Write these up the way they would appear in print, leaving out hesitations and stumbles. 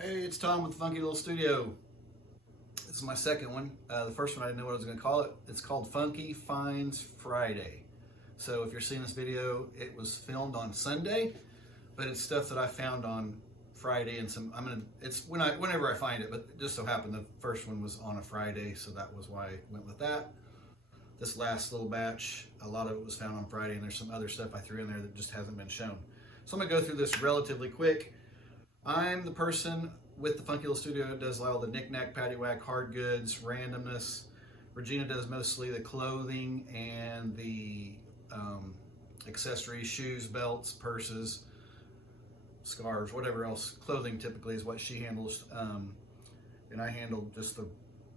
Hey, it's Tom with the Funky Little Studio. This is my second one. The first one I didn't know what I was going to call it. It's called Funky Finds Friday. So if you're seeing this video, it was filmed on Sunday, but it's stuff that I found on Friday, and it's whenever I find it, but it just so happened the first one was on a Friday, so that was why I went with that. This last little batch, a lot of it was found on Friday, and there's some other stuff I threw in there that just hasn't been shown. So I'm gonna go through this relatively quick. I'm the person with the Funky Little Studio that does all the knick-knack, paddywhack, hard goods, randomness. Regina does mostly the clothing and the accessories, shoes, belts, purses, scarves, whatever else. Clothing typically is what she handles, and I handle just the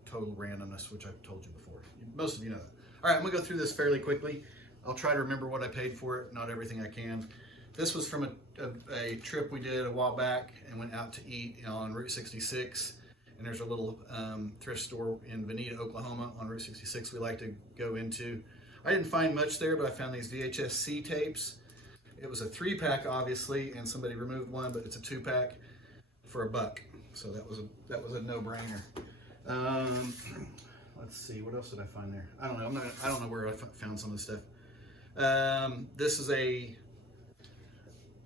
total randomness, which I've told you before. Most of you know that. All right, I'm gonna go through this fairly quickly. I'll try to remember what I paid for it, not everything I can. This was from a trip we did a while back and went out to eat on Route 66. And there's a little thrift store in Veneta, Oklahoma on Route 66 we like to go into. I didn't find much there, but I found these VHS-C tapes. It was a 3-pack, obviously, and somebody removed one, but it's a 2-pack for $1. So that was a no-brainer. Let's see, what else did I find there? I don't know. I don't know where I found some of this stuff. This is a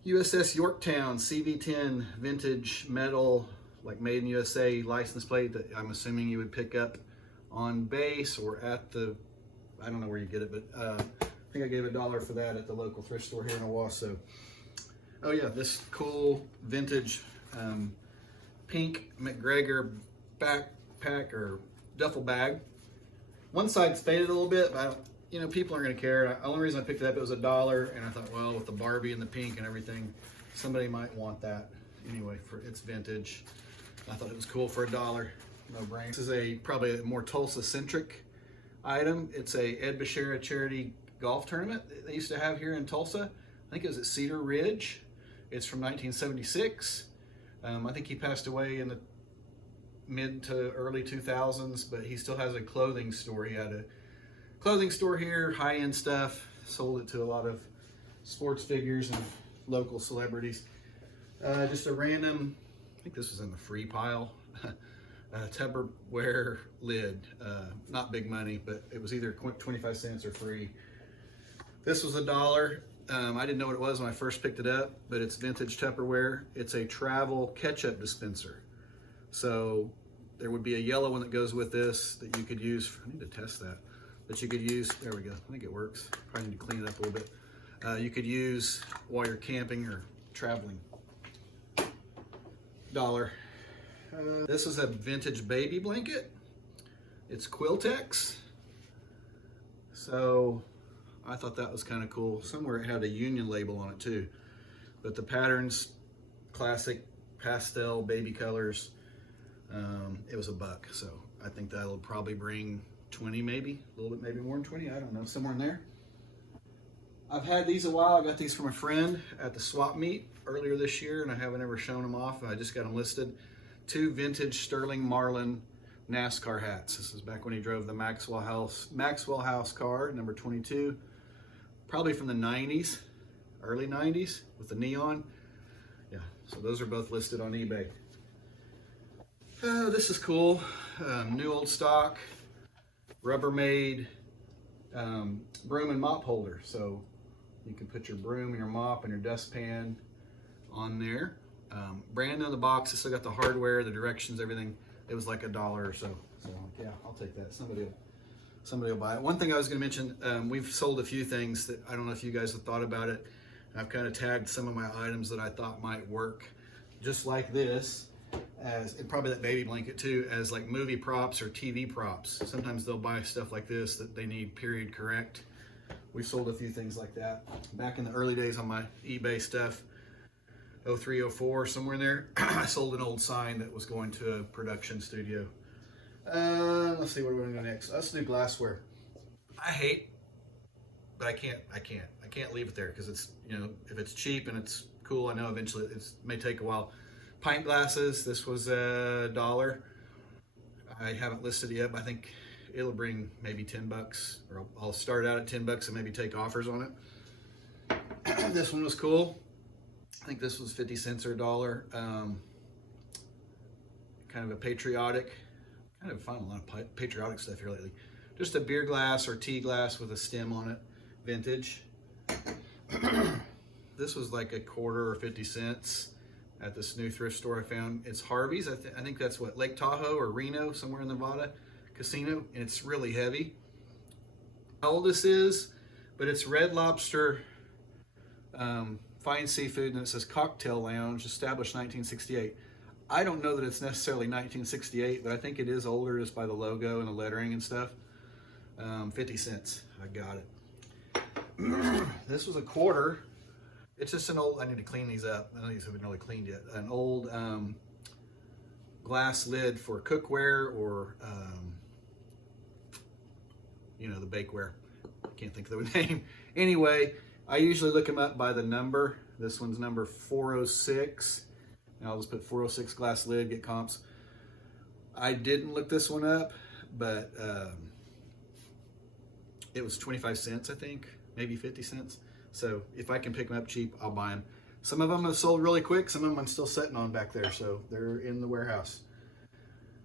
USS Yorktown CV-10 vintage metal, like made in USA license plate that I'm assuming you would pick up on base or at the, I don't know where you get it, but I think I gave $1 for that at the local thrift store here in Owasso. Oh yeah, this cool vintage pink McGregor backpack or duffel bag. One side's faded a little bit, but I don't, people aren't gonna care. The only reason I picked it up, it was $1, and I thought, well, with the Barbie and the pink and everything, somebody might want that. Anyway, it's vintage. I thought it was cool for $1, no brainer. This is probably a more Tulsa-centric item. It's a Ed Bashera charity golf tournament they used to have here in Tulsa. I think it was at Cedar Ridge. It's from 1976. I think he passed away in the mid to early 2000s, but he still has a clothing store. He had a clothing store here, high-end stuff, sold it to a lot of sports figures and local celebrities. Just a random, I think this was in the free pile, Tupperware lid. Not big money, but it was either 25 cents or free. This was $1. I didn't know what it was when I first picked it up, but it's vintage Tupperware. It's a travel ketchup dispenser. So there would be a yellow one that goes with this that you could use. I need to test that. That you could use, there we go, I think it works. Probably need to clean it up a little bit. You could use while you're camping or traveling. $1. This is a vintage baby blanket. It's Quiltex. So I thought that was kind of cool. Somewhere it had a Union label on it too. But the patterns, classic pastel baby colors. It was $1, so I think that'll probably bring 20 maybe, a little bit maybe more than 20, I don't know, somewhere in there. I've had these a while. I got these from a friend at the swap meet earlier this year, and I haven't ever shown them off. I just got them listed. 2 vintage Sterling Marlin NASCAR hats. This is back when he drove the Maxwell House car, number 22, probably from the 90s, early 90s with the neon. Yeah, so those are both listed on eBay. This is cool, new old stock, Rubbermaid broom and mop holder. So you can put your broom and your mop and your dustpan on there. Brand new in the box. It still got the hardware, the directions, everything. It was like $1 or so. So yeah, I'll take that. Somebody will buy it. One thing I was going to mention, we've sold a few things that I don't know if you guys have thought about it. I've kind of tagged some of my items that I thought might work, just like this. And probably that baby blanket too, as like movie props or TV props. Sometimes they'll buy stuff like this that they need period correct. We sold a few things like that. Back in the early days on my eBay stuff, 03, 04, somewhere in there, I sold an old sign that was going to a production studio. Let's see, what are we gonna go next? Let's do glassware. I hate, but I can't leave it there because it's, if it's cheap and it's cool, I know eventually it may take a while. Pint glasses, this was $1. I haven't listed it yet, but I think it'll bring maybe $10, or I'll start out at $10 and maybe take offers on it. This one was cool. I think this was 50 cents or $1. kind of a patriotic, kind of found a lot of patriotic stuff here lately. Just a beer glass or tea glass with a stem on it, vintage. This was like $0.25 or 50 cents at this new thrift store I found. It's Harvey's. I think that's what, Lake Tahoe or Reno, somewhere in Nevada casino, and it's really heavy. How old this is, but it's Red Lobster Fine Seafood, and it says Cocktail Lounge, established 1968. I don't know that it's necessarily 1968, but I think it is older just by the logo and the lettering and stuff. 50 cents. I got it. This was $0.25. It's just an old, I need to clean these up. None of these have been really cleaned yet. An old glass lid for cookware or, you know, the bakeware. I can't think of the name. Anyway, I usually look them up by the number. This one's number 406. And I'll just put 406 glass lid, get comps. I didn't look this one up, but it was 25 cents, I think, maybe 50 cents. So if I can pick them up cheap, I'll buy them. Some of them have sold really quick. Some of them I'm still sitting on back there, so they're in the warehouse.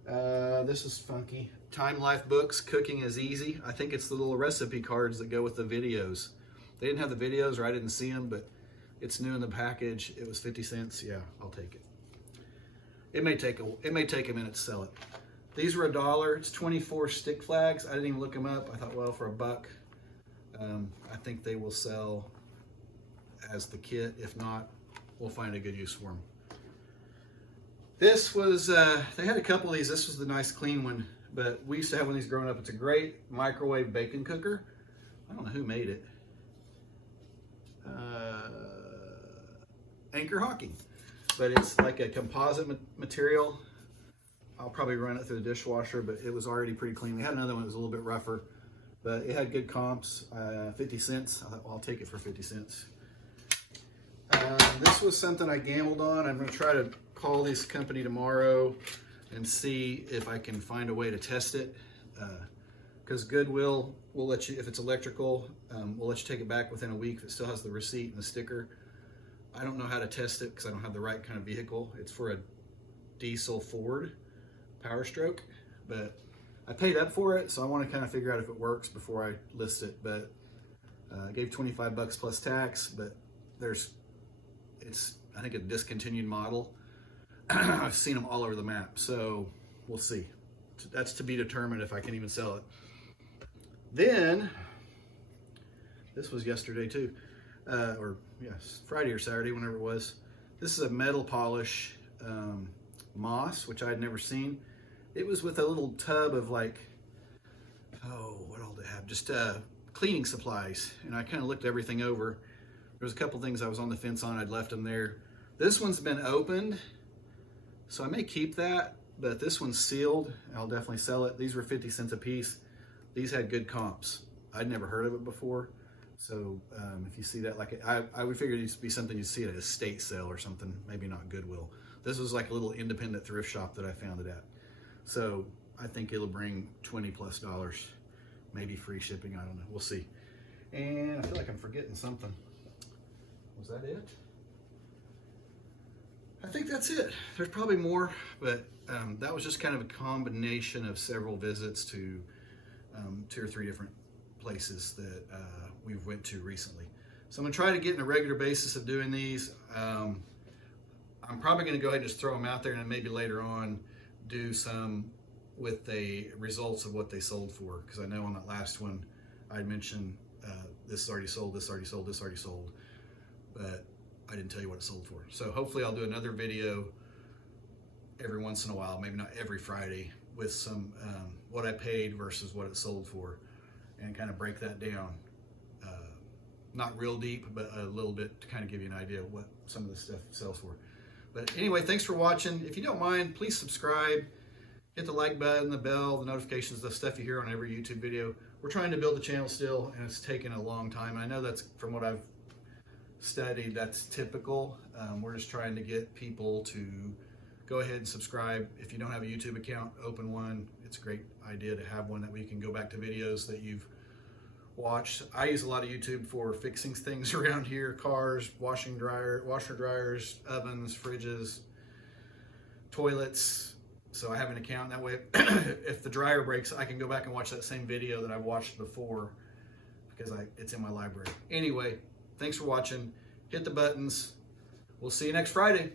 This is funky. Time Life books, Cooking is Easy. I think it's the little recipe cards that go with the videos. They didn't have the videos, or I didn't see them, but it's new in the package. It was 50 cents. Yeah, I'll take it. It may take a minute to sell it. These were $1. It's 24 stick flags. I didn't even look them up. I thought, well, for $1, I think they will sell as the kit. If not, we'll find a good use for them. This was, they had a couple of these. This was the nice clean one, but we used to have one of these growing up. It's a great microwave bacon cooker. I don't know who made it. Anchor Hocking, but it's like a composite material. I'll probably run it through the dishwasher, but it was already pretty clean. We had another one that was a little bit rougher, but it had good comps. 50 cents. I thought, well, I'll take it for 50 cents. This was something I gambled on. I'm going to try to call this company tomorrow and see if I can find a way to test it. Because Goodwill will let you, if it's electrical, we'll let you take it back within a week if it still has the receipt and the sticker. I don't know how to test it because I don't have the right kind of vehicle. It's for a diesel Ford Power Stroke, but I paid up for it, so I want to kind of figure out if it works before I list it. But I gave $25 plus tax, but it's I think a discontinued model. I've seen them all over the map, so we'll see. That's to be determined if I can even sell it. Then, this was yesterday too, or yes, Friday or Saturday, whenever it was. This is a metal polish moss, which I had never seen. It was with a little tub of like, oh, what all did it have? Just cleaning supplies. And I kind of looked everything over. There was a couple things I was on the fence on. I'd left them there. This one's been opened, so I may keep that, but this one's sealed. I'll definitely sell it. These were 50 cents a piece. These had good comps. I'd never heard of it before. So if you see that, like I would figure it used to be something you'd see at a estate sale or something, maybe not Goodwill. This was like a little independent thrift shop that I found it at. So I think it'll bring $20 plus, maybe free shipping, I don't know, we'll see. And I feel like I'm forgetting something. Was that it? I think that's it. There's probably more, but that was just kind of a combination of several visits to 2 or 3 different places that we've went to recently. So I'm gonna try to get in a regular basis of doing these. I'm probably gonna go ahead and just throw them out there and then maybe later on do some with the results of what they sold for. Because I know on that last one, I'd mentioned this is already sold, this already sold, this already sold, but I didn't tell you what it sold for. So hopefully I'll do another video every once in a while, maybe not every Friday, with some what I paid versus what it sold for, and kind of break that down. Not real deep, but a little bit to kind of give you an idea of what some of this stuff sells for. But anyway, thanks for watching. If you don't mind, please subscribe, hit the like button, the bell, the notifications, the stuff you hear on every YouTube video. We're trying to build the channel still, and it's taken a long time. I know that's, from what I've studied, that's typical. We're just trying to get people to go ahead and subscribe. If you don't have a YouTube account, open one. It's a great idea to have one that we can go back to videos that you've watched. I use a lot of YouTube for fixing things around here: cars, washer dryers, ovens, fridges, toilets, So I have an account. That way, if the dryer breaks, I can go back and watch that same video that I watched before because it's in my library. Anyway, thanks for watching. Hit the buttons. We'll see you next Friday.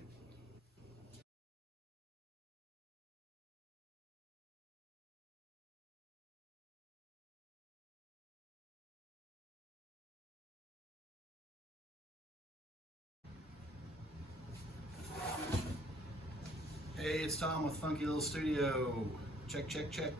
Hey, it's Tom with Funky Little Studio. Check, check, check.